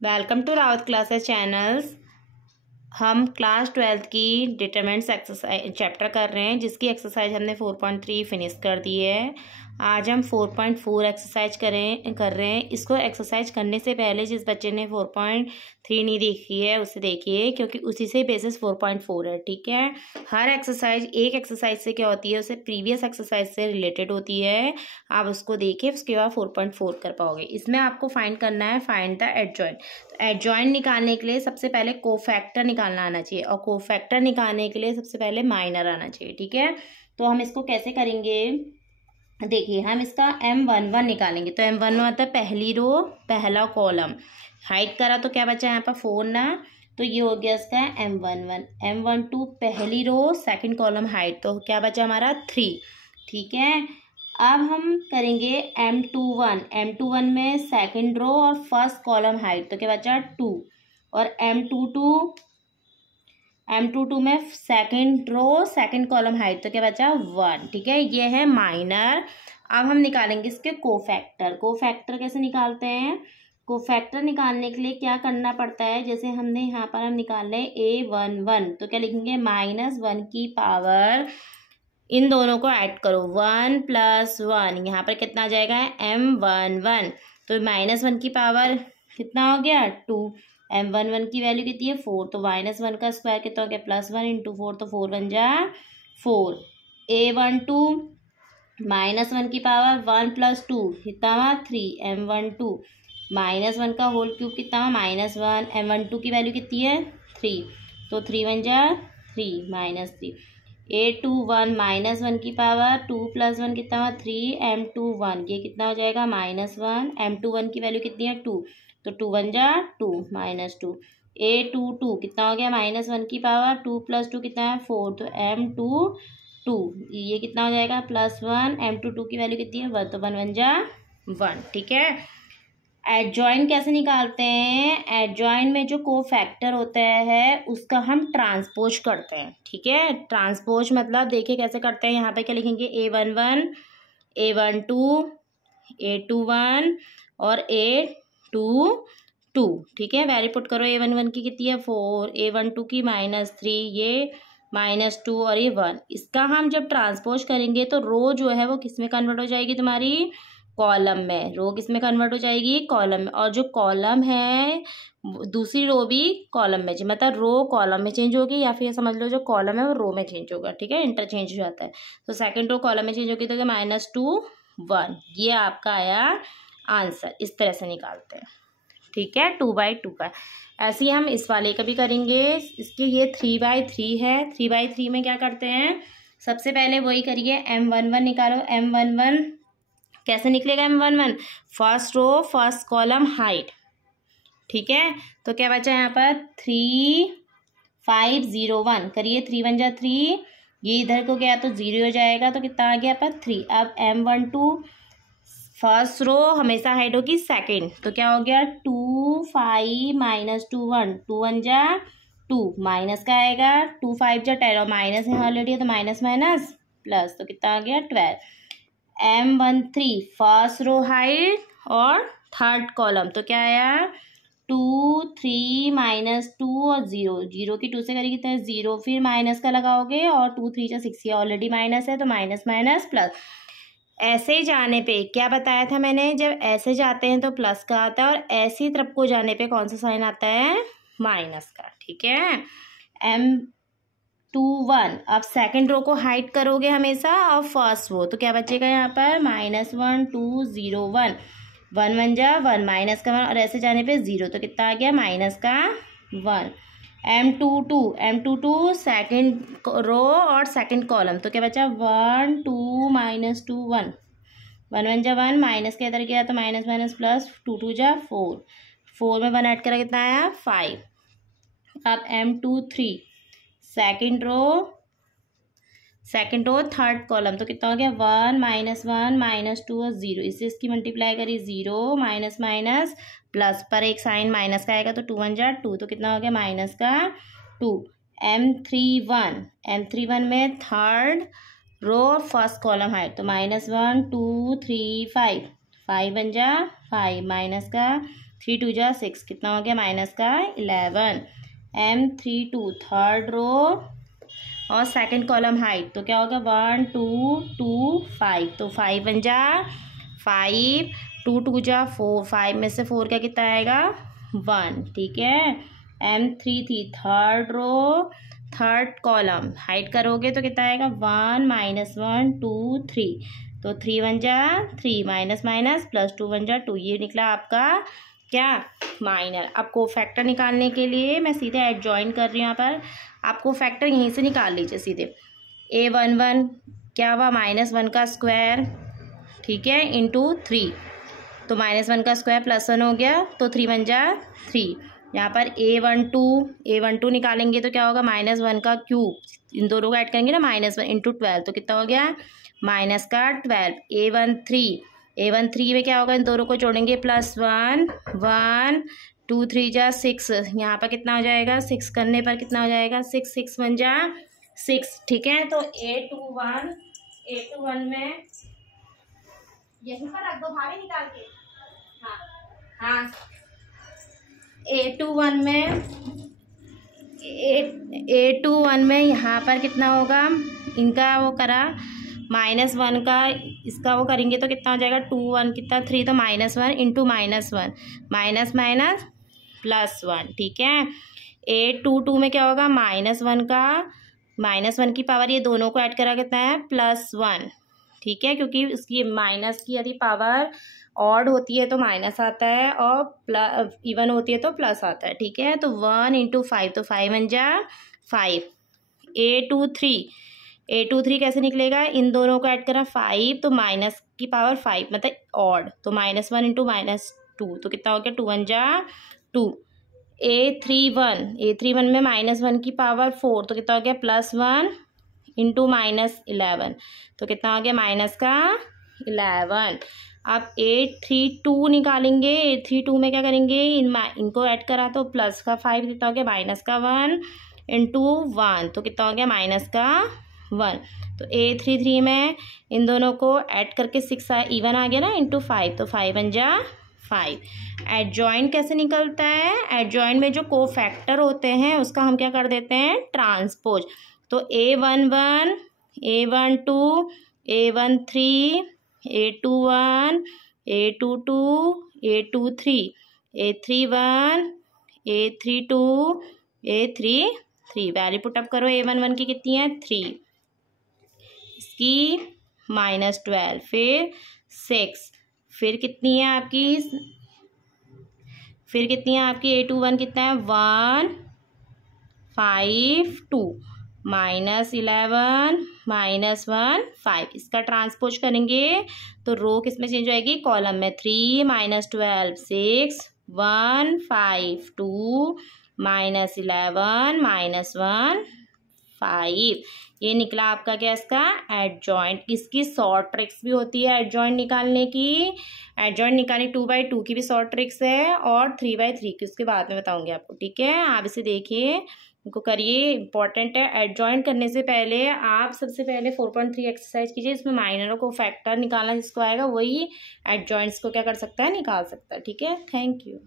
Welcome to Rawat classes channels. हम class 12th की determinants exercise chapter कर रहे हैं, जिसकी एक्सरसाइज हमने 4.3 फिनिश कर दी है। आज हम 4.4 एक्सरसाइज कर रहे हैं। इसको एक्सरसाइज करने से पहले जिस बच्चे ने 4.3 नहीं देखी है उसे देखिए, क्योंकि उसी से बेसिस 4.4 है। ठीक है, हर एक्सरसाइज एक एक्सरसाइज से क्या होती है, उसे प्रीवियस एक्सरसाइज से रिलेटेड होती है। आप उसको देखिए, उसके बाद 4.4 कर पाओगे। इसमें आपको फाइंड करना है, फाइंड द एडजॉइंट। एडजॉइंट निकालने के लिए सबसे पहले कोफैक्टर निकालना आना चाहिए, और कोफैक्टर निकालने के लिए सबसे पहले माइनर आना चाहिए। ठीक है, तो हम इसको कैसे करेंगे, देखिए हम इसका M11 निकालेंगे। तो M11 मतलब पहली रो पहला कॉलम, हाइट करा तो क्या बचा यहाँ पर 4 ना, तो ये हो गया इसका M11। M12 पहली रो सेकंड कॉलम हाइट, तो क्या बचा हमारा 3। ठीक है, अब हम करेंगे M21। M21 में सेकंड रो और फर्स्ट कॉलम हाइट, तो क्या बचा 2। और M22 में सेकंड रो सेकंड कॉलम हाइट, तो क्या बचा 1। ठीक है, ये है माइनर। अब हम निकालेंगे इसके कोफैक्टर। कोफैक्टर कैसे निकालते हैं, कोफैक्टर निकालने के लिए क्या करना पड़ता है, जैसे हमने यहाँ पर हम निकाल रहे हैं A11, तो क्या लिखेंगे -1 की पावर, इन दोनों को ऐड करो 1 + 1, यहाँ पर कितना आ जाएगा M11। तो -1 की पावर कितना हो गया 2। M11 की वैल्यू कितनी है 4, तो -1 का स्क्वायर कितना हो गया +1 × 4, तो 4 × 1 = 4। A12 -1 की पावर 1 + 2 कितना हुआ 3। M12 -1 का होल क्यूब कितना हुआ -1। M12 की वैल्यू कितनी है 3, तो 3 × 1 = 3 -3। A21 -1 की पावर 2 + 1 कितना हुआ 3। M21 ये कितना हो जाएगा -1। M21 की वैल्यू कितनी है 2, तो 2 × 1 = 2 -2। A22 कितना हो गया -1 की पावर 2 + 2 कितना है 4, तो M22 ये कितना हो जाएगा +1। M22 की वैल्यू कितनी है 1, तो 1 × 1 = 1। ठीक है, एडजॉइंट कैसे निकालते हैं, एडजॉइंट में जो कोफैक्टर होता है उसका हम ट्रांसपोज करते हैं। ठीक है, ट्रांसपोज मतलब देखिए कैसे करते हैं। यहाँ पे क्या लिखेंगे A11, A12, A21 और A22। ठीक है, वैल्यू पुट करो। A11 की कितनी है 4, A12 की -3, ये -2 और ये 1। इसका हम जब ट्रांसपोज करेंगे तो रो जो है वो किस में कन्वर्ट हो जाएगी, तुम्हारी कॉलम में। रो किस में कन्वर्ट हो जाएगी, कॉलम में। और जो कॉलम है दूसरी रो भी कॉलम में, मतलब रो कॉलम में चेंज होगी, या फिर समझ लो जो कॉलम है वो रो में चेंज होगा। ठीक है, इंटरचेंज हो जाता है। तो सेकंड रो कॉलम में चेंज होगी, तो -2 1, ये आपका आया आंसर। इस तरह से निकालते हैं। ठीक है, 2/2 का। ऐसे ही हम इस वाले का भी करेंगे। इसके ये 3/3 है। 3/3 में क्या करते हैं, सबसे पहले वही करिए, M11 निकालो। M11 कैसे निकलेगा M11, first row first column हाइट। ठीक है, तो क्या बचा यहाँ पर 3501 करिए, 3 × 1 = 3, ये इधर को गया तो 0 हो जाएगा, तो कितना आ गया पर 3। अब M12 फर्स्ट रो हमेशा हाइट होगी सेकंड, तो क्या हो गया 2 5 - 2 1, 2 × 1 = 2, माइनस का आएगा 2 5 × 10, और माइनस है ऑलरेडी है तो माइनस माइनस प्लस, तो कितना आ गया 12। M13 फर्स्ट रो हाइट और थर्ड कॉलम, तो क्या आया 2 3 -2 और 0, 0 की 2 से करेगी तो 0, फिर माइनस का लगाओगे और 2 3 × 6, ये ऑलरेडी माइनस है तो माइनस माइनस प्लस। ऐसे जाने पे क्या बताया था मैंने, जब ऐसे जाते हैं तो प्लस का आता है, और ऐसी तरफ को जाने पे कौन सा साइन आता है, माइनस का। ठीक है, M21 अब सेकंड रो को हाइड करोगे हमेशा, और फर्स्ट रो, तो क्या बचेगा यहाँ पर -1 2 0 1, 1 × 1 = 1, माइनस का 1, और ऐसे जाने पे 0, तो कितना आ गया -1। M22 सेकंड रो और सेकंड कॉलम, तो क्या बचा 1 2 -2 1, 1 × 1 = 1, माइनस के इधर गया तो माइनस माइनस प्लस, 2 2 = 4, 4 में 1 ऐड करा कितना आया 5। अब M23 second row third column, तो कितना हो गया 1 -1 -2 और 0, इससे इसकी मल्टीप्लाई करी 0 माइनस माइनस प्लस, पर एक साइन माइनस का आएगा तो 2 × 1 = 2, तो कितना हो गया -2। M31 में थर्ड रो फर्स्ट कॉलम हाइट, तो -1 2 3 5, 5 × 1 = 5, माइनस का 3 2 जा 6, कितना हो गया माइनस का 11। M32 थर्ड रो और सेकंड कॉलम हाइट, तो क्या होगा 1 2 2 5, तो 5 बन जा 5, 2 2 जा 4, 5 में से 4 का कितना आएगा 1, ठीक है। M33 third row third column हाइट करोगे तो कितना आएगा 1 -1 2 3, तो 3 बन जा 3, माइनस माइनस प्लस 2 बन जा 2, ये निकला आपका क्या माइनर। अब कोफैक्टर निकालने के लिए मैं सीधे एडजॉइन कर रही हूँ। यहाँ पर आप कोफैक्टर यहीं से निकाल लीजिए सीधे। A11 क्या हुआ -1 का स्क्वायर, ठीक है, इंटू 3, तो -1 का स्क्वायर +1 हो गया, तो 3 बन जा 3। यहाँ पर A12 निकालेंगे तो क्या होगा -1 का क्यूब, इन दोनों को ऐड करेंगे ना, -1 इंटू 12, तो कितना हो गया माइनस का 12। A13 में क्या होगा, इन दोनों को जोड़ेंगे +1 1 2 3 जा 6, यहाँ पर कितना हो जाएगा 6 करने पर कितना हो जाएगा 6 6 बन जा 6, ठीक है। तो A21 में यहीं पर रख दो भाभी निकाल के, हाँ हाँ। A21 में यहाँ पर कितना होगा, इनका वो करा -1 का, इसका वो करेंगे तो कितना हो जाएगा 2 1 कितना 3, तो -1 इंटू -1 माइनस माइनस +1, ठीक है। A22 में क्या होगा -1 का -1 की पावर, ये दोनों को ऐड करा कितना है +1, ठीक है, क्योंकि इसकी माइनस की यदि पावर ऑड होती है तो माइनस आता है और प्लस इवन होती है तो प्लस आता है, ठीक है। तो 1 इंटू 5, तो 5 बन जा 5। A23 कैसे निकलेगा, इन दोनों को ऐड करा 5, तो माइनस की पावर 5 मतलब ऑड, तो -1 इंटू -2, तो कितना हो गया 2 बन जा 2। A31 में -1 की पावर 4, तो कितना हो गया +1 इंटू -11, तो कितना हो गया माइनस का 11। अब A32 निकालेंगे। A32 में क्या करेंगे, इनको ऐड करा तो प्लस का 5, कितना हो गया माइनस का 1 इंटू 1, तो कितना हो गया माइनस का 1। तो A33 में इन दोनों को ऐड करके 6 इवन आ गया ना, इंटू 5, तो 5 बन जा 5। एडजॉइंट कैसे निकलता है, एडजॉइंट में जो कोफैक्टर होते हैं उसका हम क्या कर देते हैं ट्रांसपोज। तो A11 A12 A13 A21 A22 A23 A31 A32 A33, value put up करो। A11 की कितनी है 3, इसकी -12, फिर 6, फिर कितनी है आपकी A21 कितना है 1 5 2 -11 -1 5, इसका ट्रांसपोज करेंगे तो रो किस में चेंज होएगी कॉलम में। 3 -12 6 1 5 2 -11 -1 5, ये निकला आपका क्या इसका एडजॉइंट। इसकी शॉर्ट ट्रिक्स भी होती है एडजॉइंट निकालने की। एडजॉइंट निकालने 2/2 की भी शॉर्ट ट्रिक्स है और 3/3 की उसके बाद में बताऊंगी आपको, ठीक है। आप इसे देखिए, इनको करिए, इंपॉर्टेंट है। एडजॉइंट करने से पहले आप सबसे पहले 4.3 एक्सरसाइज कीजिए, इसमें माइनर को फैक्टर निकालना जिसको आएगा वही एडजॉइंट्स को क्या कर सकता है निकाल सकता है, ठीक है। Thank you.